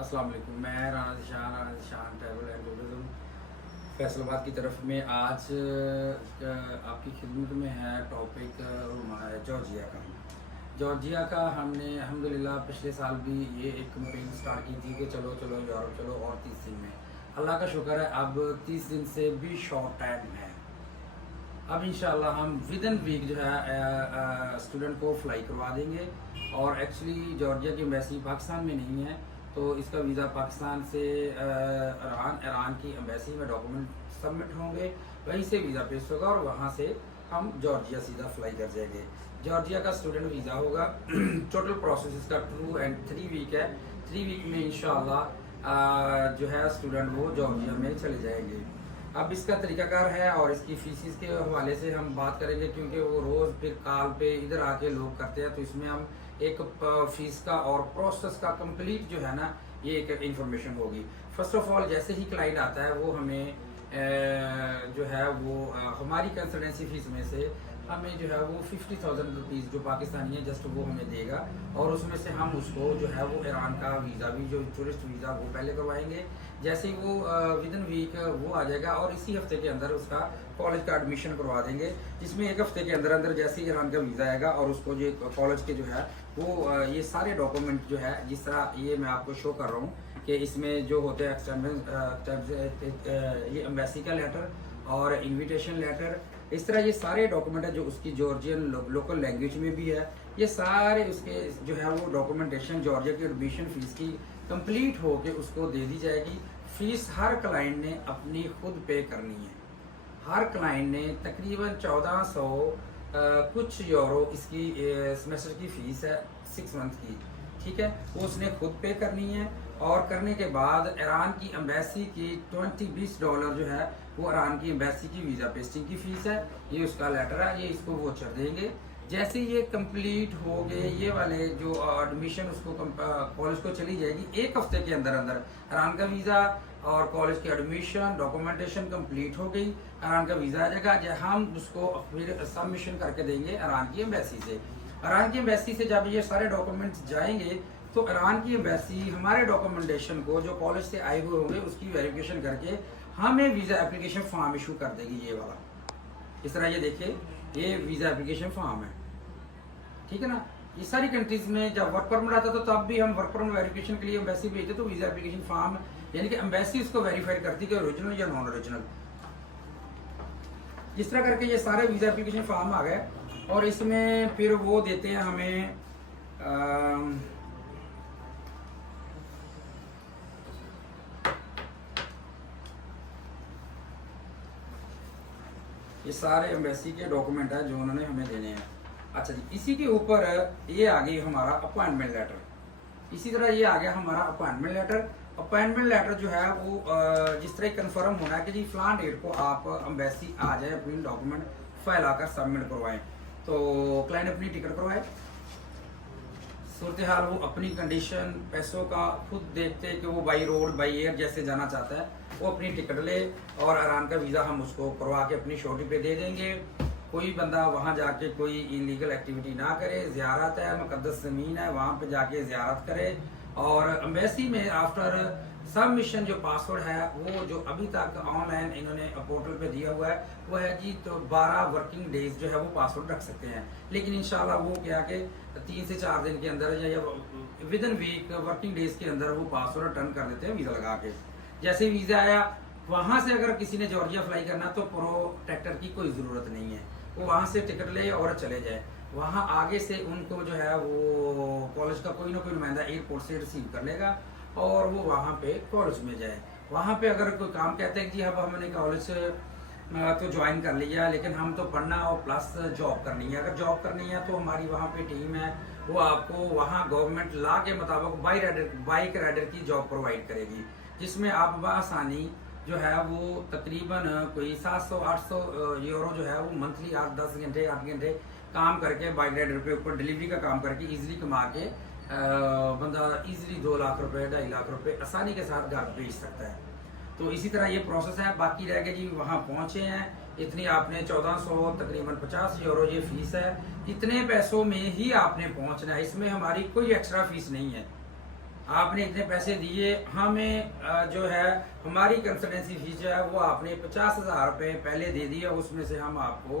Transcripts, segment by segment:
अस्सलाम वालेकुम। मैं Rana Zeeshan travel and tourism Faisalabad की तरफ में आज आपकी खिदमत में है। टॉपिक है जॉर्जिया का। जॉर्जिया का हमने अल्हम्दुलिल्लाह पिछले साल भी ये एक कैंपेन स्टार्ट की थी कि चलो चलो यूरोप चलो, और 30 दिन में अल्लाह का शुक्र है अब 30 दिन से भी शॉर्ट टाइम है। अब इंशाल्लाह हम विद इन वीक जो है स्टूडेंट को फ्लाई करवा देंगे। और एक्चुअली जॉर्जिया की एम्बेसी पाकिस्तान में नहीं है, तो इसका वीज़ा पाकिस्तान से ईरान की एम्बेसी में डॉक्यूमेंट सबमिट होंगे, वहीं से वीज़ा पेश होगा और वहाँ से हम जॉर्जिया सीधा फ्लाई कर जाएंगे। जॉर्जिया का स्टूडेंट वीज़ा होगा। टोटल प्रोसेस इसका 2 and 3 वीक है। 3 वीक में इंशाल्लाह जो है स्टूडेंट वो जॉर्जिया में चले जाएंगे। अब इसका तरीकाकार है और इसकी फीसिस के हवाले से हम बात करेंगे, क्योंकि वो रोज़ फिर कॉल पे इधर आके लोग करते हैं, तो इसमें हम एक फीस का और प्रोसेस का कंप्लीट जो है ना ये एक इंफॉर्मेशन होगी। फर्स्ट ऑफ ऑल जैसे ही क्लाइंट आता है वो हमें जो है वो हमारी कंसल्टेंसी फीस में से हमें जो है वो 50,000 रुपीज़ जो पाकिस्तानी है जस्ट वो हमें देगा, और उसमें से हम उसको जो है वो ईरान का वीज़ा भी जो टूरिस्ट वीज़ा वो पहले करवाएंगे। जैसे ही वो विद इन वीक वो आ जाएगा और इसी हफ्ते के अंदर उसका कॉलेज का एडमिशन करवा देंगे, जिसमें एक हफ्ते के अंदर अंदर जैसे ही ईरान का वीज़ा आएगा और उसको जो कॉलेज के जो है वो ये सारे डॉक्यूमेंट जो है जिस तरह ये मैं आपको शो कर रहा हूँ कि इसमें जो होते हैं ये एम्बेसी का लेटर और इनविटेशन लेटर, इस तरह ये सारे डॉक्यूमेंट है जो उसकी जॉर्जियन लोकल लैंग्वेज में भी है। ये सारे उसके जो है वो डॉक्यूमेंटेशन जॉर्जिया की एडमिशन फीस की कंप्लीट हो के उसको दे दी जाएगी। फीस हर क्लाइंट ने अपनी खुद पे करनी है। हर क्लाइंट ने तकरीबन 1400 कुछ यूरो इसकी सेमेस्टर की फीस है 6 मंथ की, ठीक है, वो उसने खुद पे करनी है। और करने के बाद ईरान की एम्बेसी की $20 जो है वो ईरान की एम्बेसी की वीज़ा पेस्टिंग की फ़ीस है। ये उसका लेटर है, ये इसको वो चढ़ देंगे। जैसे ये कंप्लीट हो गए ये वाले जो एडमिशन उसको कॉलेज को चली जाएगी, एक हफ्ते के अंदर अंदर ईरान का वीज़ा और कॉलेज की एडमिशन डॉक्यूमेंटेशन कंप्लीट हो गई, ईरान का वीज़ा आ जाएगा। हम उसको फिर सबमिशन करके देंगे ईरान की एम्बेसी से। ईरान की एम्बेसी से जब ये सारे डॉक्यूमेंट्स जाएंगे तो ईरान की एम्बेसी हमारे डॉक्यूमेंटेशन को जो कॉलेज से आए हुए होंगे उसकी वेरिफिकेशन करके हमें वीज़ा एप्लीकेशन फॉर्म इशू कर देगी, ये वाला। इस तरह ये देखिए, ये वीज़ा एप्लीकेशन फॉर्म है, ठीक है ना। ये सारी कंट्रीज में जब वर्क परमिट आता था तब भी हम वर्क परमिट वेरिफिकेशन के लिए एम्बेसी भेजते तो वीज़ा एप्लीकेशन फॉर्म, यानी कि एम्बेसी उसको वेरीफाई करती कि ओरिजिनल या नॉन ओरिजिनल। इस तरह करके ये सारे वीज़ा एप्लीकेशन फॉर्म आ गए और इसमें फिर वो देते हैं हमें ये सारे एम्बेसी के डॉक्यूमेंट है जो उन्होंने हमें देने हैं। अच्छा जी, इसी के ऊपर ये आ गई हमारा अपॉइंटमेंट लेटर। इसी तरह ये आ गया हमारा अपॉइंटमेंट लेटर। अपॉइंटमेंट लेटर जो है वो जिस तरह कंफर्म होना है कि जी फलान डेट को आप एम्बेसी आ जाए, अपनी डॉक्यूमेंट फाइल आकर सबमिट करवाएं, तो क्लाइंट अपनी टिकट करवाए। सूरत हाल वो अपनी कंडीशन पैसों का खुद देखते कि वो बाई रोड बाई एयर जैसे जाना चाहता है, वो अपनी टिकट ले और ईरान का वीज़ा हम उसको करवा के अपनी शोटी पे दे देंगे। कोई बंदा वहाँ जाके कोई इलीगल एक्टिविटी ना करे, ज़ियारत है, मुकद्दस ज़मीन है, वहाँ पे जाके ज़ियारत करे। और एम्बेसी में आफ्टर सबमिशन जो पासवर्ड है वो जो अभी तक ऑनलाइन इन्होंने पोर्टल पे दिया हुआ है वो है जी, तो 12 वर्किंग डेज जो है वो पासवर्ड रख सकते हैं। लेकिन इंशाल्लाह वो क्या कि 3 से 4 दिन के अंदर या within week working days के अंदर वो पासवर्ड रिटर्न कर देते हैं वीज़ा लगा के। जैसे ही वीज़ा आया वहाँ से अगर किसी ने जॉर्जिया फ्लाई करना तो प्रोटेक्टर की कोई ज़रूरत नहीं है, वो वहाँ से टिकट ले और चले जाए। वहाँ आगे से उनको जो है वो कॉलेज का कोई ना कोई नुमाइंदा एयरपोर्ट से रिसीव कर लेगा और वो वहाँ पे कॉलेज में जाए। वहाँ पे अगर कोई काम कहते हैं कि अब हमने कॉलेज तो ज्वाइन कर लिया लेकिन हम तो पढ़ना और प्लस जॉब करनी है, अगर जॉब करनी है तो हमारी वहाँ पे टीम है, वो आपको वहाँ गवर्नमेंट लॉ के मुताबिक बाइक राइडर की जॉब प्रोवाइड करेगी, जिसमें आप बआसानी जो है वो तकरीबन कोई 700-800 यूरो जो है वो मंथली 8-10 घंटे 8 घंटे काम करके बाइक राइडर पे ऊपर डिलीवरी का काम करके इजीली कमा के बंदा इजीली 2 लाख रुपए 2.5 लाख रुपए आसानी के साथ घर भेज सकता है। तो इसी तरह ये प्रोसेस है। बाकी रह गए जी, वहाँ पहुँचे हैं, इतनी आपने 1400 तकरीबन 50 यूरो ये फीस है, इतने पैसों में ही आपने पहुँचना है, इसमें हमारी कोई एक्स्ट्रा फीस नहीं है। आपने इतने पैसे दिए, हमें जो है हमारी कंसल्टेंसी फीस जो है वो आपने 50,000 रुपये पहले दे दिए, उसमें से हम आपको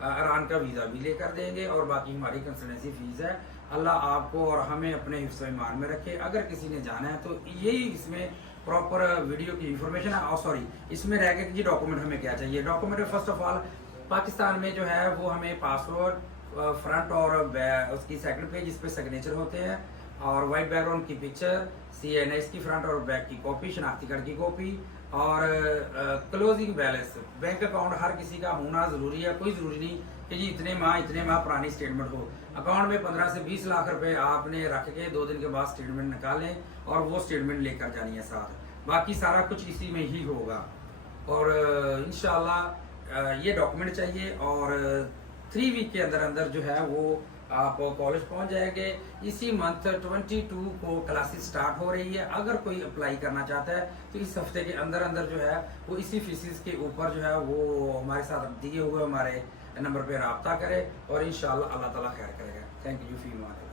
ईरान का वीज़ा भी लेकर देंगे और बाकी हमारी कंसल्टेंसी फीस है। अल्लाह आपको और हमें अपने हिफ्ज़ ईमान में रखे। अगर किसी ने जाना है तो यही इसमें प्रॉपर वीडियो की इंफॉर्मेशन है। और सॉरी, इसमें रह गया कि जी डॉक्यूमेंट हमें क्या चाहिए। Document first of all Pakistan में जो है वो हमें पासपोर्ट, फ्रंट और उसकी सेकंड पेज इस पे सिग्नेचर होते हैं, और वाइट बैकग्राउंड की पिक्चर, CNS की फ्रंट और बैक की कॉपी, शनाख्ती कार्ड की कॉपी, और क्लोजिंग बैलेंस। बैंक अकाउंट हर किसी का होना ज़रूरी है। कोई ज़रूरी नहीं कि जी इतने माह पुरानी स्टेटमेंट हो। अकाउंट में 15 से 20 लाख रुपए आपने रख के 2 दिन के बाद स्टेटमेंट निकालें और वो स्टेटमेंट लेकर जानी है साथ। बाकी सारा कुछ इसी में ही होगा। और इंशाल्लाह ये डॉक्यूमेंट चाहिए, और 3 वीक के अंदर अंदर जो है वो आप कॉलेज पहुंच जाएंगे। इसी मंथ 22 को क्लासेस स्टार्ट हो रही है। अगर कोई अप्लाई करना चाहता है तो इस हफ्ते के अंदर अंदर जो है वो इसी फीसिस के ऊपर जो है वो हमारे साथ दिए हुए हमारे नंबर पे रब्ता करे, और इंशाल्लाह अल्लाह ताला खैर करेगा। थैंक यू फी मान।